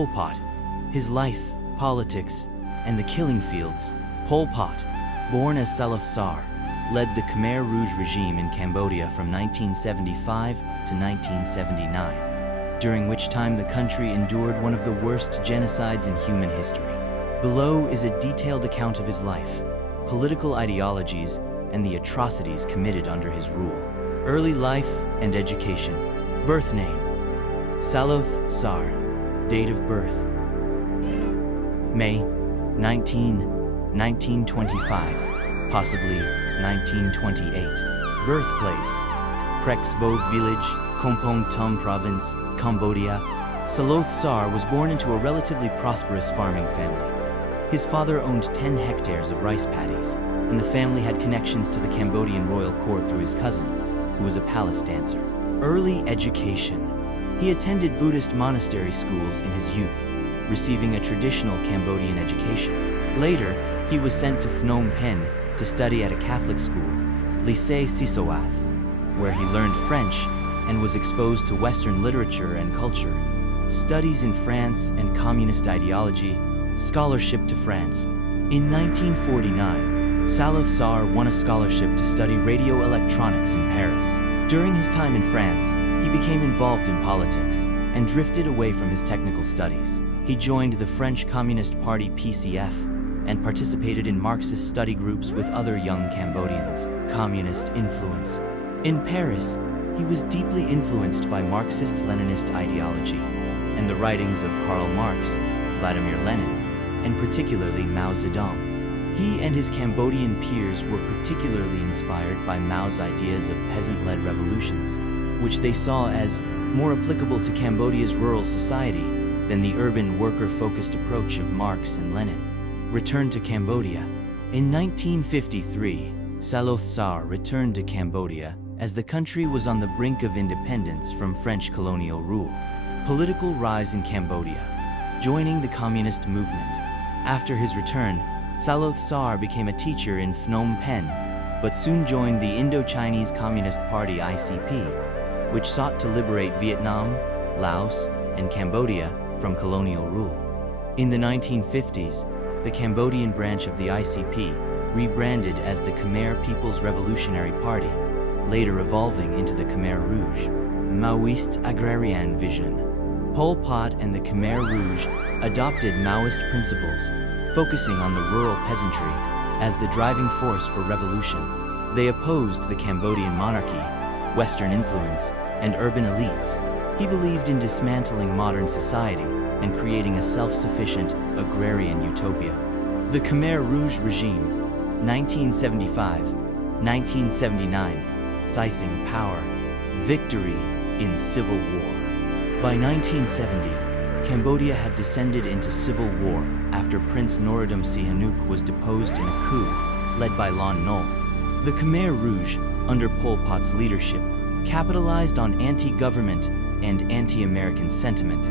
Pol Pot, his life, politics, and the killing fields. Pol Pot, born as Saloth Sar, led the Khmer Rouge regime in Cambodia from 1975 to 1979, during which time the country endured one of the worst genocides in human history. Below is a detailed account of his life, political ideologies, and the atrocities committed under his rule. Early life and education. Birth name: Saloth Sar. Date of birth: May 19, 1925, possibly 1928. Birthplace: Prek Sbauv village, Kompong, Thom province, Cambodia. Saloth Sar was born into a relatively prosperous farming family. His father owned 10 hectares of rice paddies, and the family had connections to the Cambodian royal court through his cousin, who was a palace dancer. Early education. He attended Buddhist monastery schools in his youth, receiving a traditional Cambodian education. Later, he was sent to Phnom Penh to study at a Catholic school, Lycée Sisowath, where he learned French and was exposed to Western literature and culture. Studies in France and communist ideology, scholarship to France. In 1949, Saloth Sar won a scholarship to study radio electronics in Paris. During his time in France, he became involved in politics and drifted away from his technical studies. He joined the French Communist Party PCF and participated in Marxist study groups with other young Cambodians. Communist influence. In Paris, he was deeply influenced by Marxist-Leninist ideology and the writings of Karl Marx, Vladimir Lenin, and particularly Mao Zedong. He and his Cambodian peers were particularly inspired by Mao's ideas of peasant-led revolutions, which they saw as more applicable to Cambodia's rural society than the urban worker-focused approach of Marx and Lenin. Returned to Cambodia. In 1953, Saloth Sar returned to Cambodia as the country was on the brink of independence from French colonial rule. Political rise in Cambodia. Joining the communist movement. After his return, Saloth Sar became a teacher in Phnom Penh, but soon joined the Indo-Chinese Communist Party ICP, which sought to liberate Vietnam, Laos, and Cambodia from colonial rule. In the 1950s, the Cambodian branch of the ICP rebranded as the Khmer People's Revolutionary Party, later evolving into the Khmer Rouge. Maoist agrarian vision. Pol Pot and the Khmer Rouge adopted Maoist principles, focusing on the rural peasantry as the driving force for revolution. They opposed the Cambodian monarchy, Western influence, and urban elites. He believed in dismantling modern society and creating a self-sufficient agrarian utopia. The Khmer Rouge regime, 1975-1979, seizing power, victory in civil war. By 1970, Cambodia had descended into civil war after Prince Norodom Sihanouk was deposed in a coup led by Lon Nol. The Khmer Rouge, under Pol Pot's leadership, capitalized on anti-government and anti-American sentiment,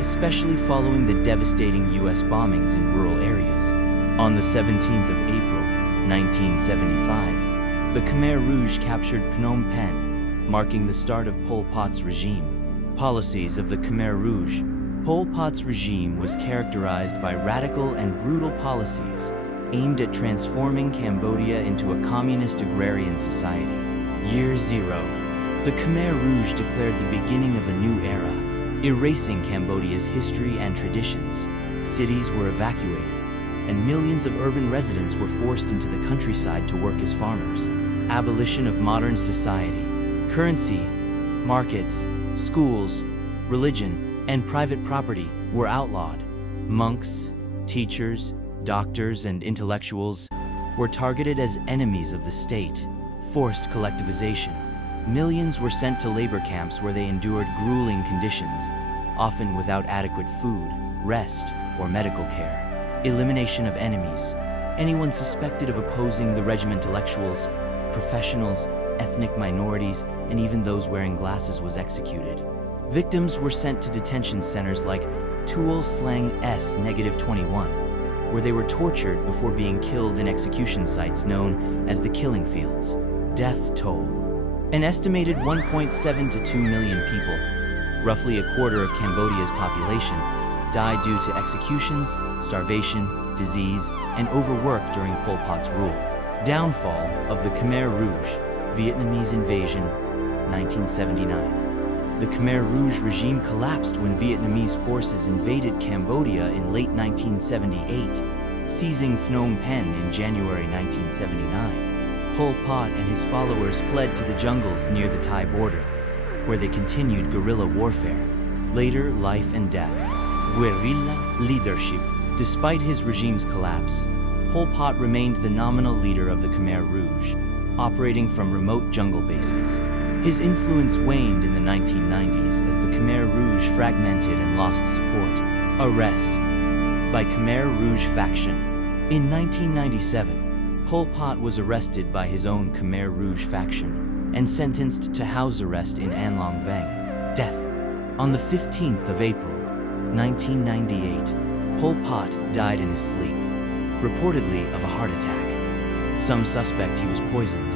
especially following the devastating U.S. bombings in rural areas. On the 17th of April, 1975, the Khmer Rouge captured Phnom Penh, marking the start of Pol Pot's regime. Policies of the Khmer Rouge. Pol Pot's regime was characterized by radical and brutal policies aimed at transforming Cambodia into a communist agrarian society. Year Zero. The Khmer Rouge declared the beginning of a new era, erasing Cambodia's history and traditions. Cities were evacuated, and millions of urban residents were forced into the countryside to work as farmers. Abolition of modern society. Currency, markets, schools, religion, and private property were outlawed. Monks, teachers, doctors, and intellectuals were targeted as enemies of the state. Forced collectivization. Millions were sent to labor camps where they endured grueling conditions, often without adequate food, rest, or medical care. Elimination of enemies. Anyone suspected of opposing the regime, intellectuals, professionals, ethnic minorities, and even those wearing glasses, was executed. Victims were sent to detention centers like Tuol Sleng S-21, where they were tortured before being killed in execution sites known as the killing fields. Death toll. An estimated 1.7 to 2 million people, roughly a quarter of Cambodia's population, died due to executions, starvation, disease, and overwork during Pol Pot's rule. Downfall of the Khmer Rouge, Vietnamese invasion, 1979. The Khmer Rouge regime collapsed when Vietnamese forces invaded Cambodia in late 1978, seizing Phnom Penh in January 1979. Pol Pot and his followers fled to the jungles near the Thai border, where they continued guerrilla warfare. Later, life and death. Guerrilla leadership. Despite his regime's collapse, Pol Pot remained the nominal leader of the Khmer Rouge, operating from remote jungle bases. His influence waned in the 1990s as the Khmer Rouge fragmented and lost support. Arrest by Khmer Rouge faction. In 1997, Pol Pot was arrested by his own Khmer Rouge faction and sentenced to house arrest in An Long Vang. Death. On the 15th of April, 1998, Pol Pot died in his sleep, reportedly of a heart attack. Some suspect he was poisoned.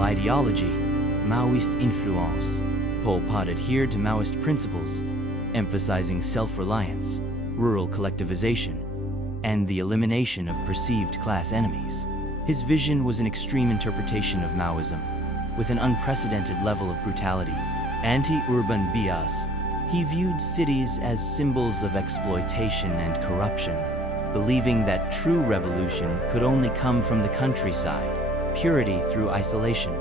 Ideology, Maoist influence. Pol Pot adhered to Maoist principles, emphasizing self-reliance, rural collectivization, and the elimination of perceived class enemies. His vision was an extreme interpretation of Maoism, with an unprecedented level of brutality. Anti-urban bias. He viewed cities as symbols of exploitation and corruption, believing that true revolution could only come from the countryside. Purity through isolation.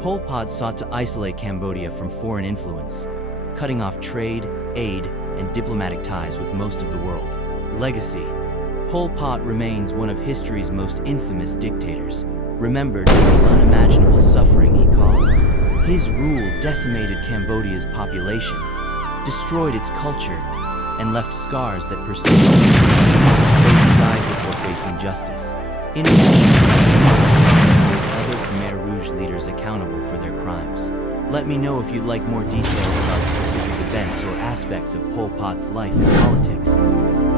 Pol Pot sought to isolate Cambodia from foreign influence, cutting off trade, aid, and diplomatic ties with most of the world. Legacy. Pol Pot remains one of history's most infamous dictators, remembered for the unimaginable suffering he caused. His rule decimated Cambodia's population, destroyed its culture, and left scars that persist. He died before facing justice. In addition, other Khmer Rouge leaders accountable for their crimes. Let me know if you'd like more details about specific events or aspects of Pol Pot's life and politics.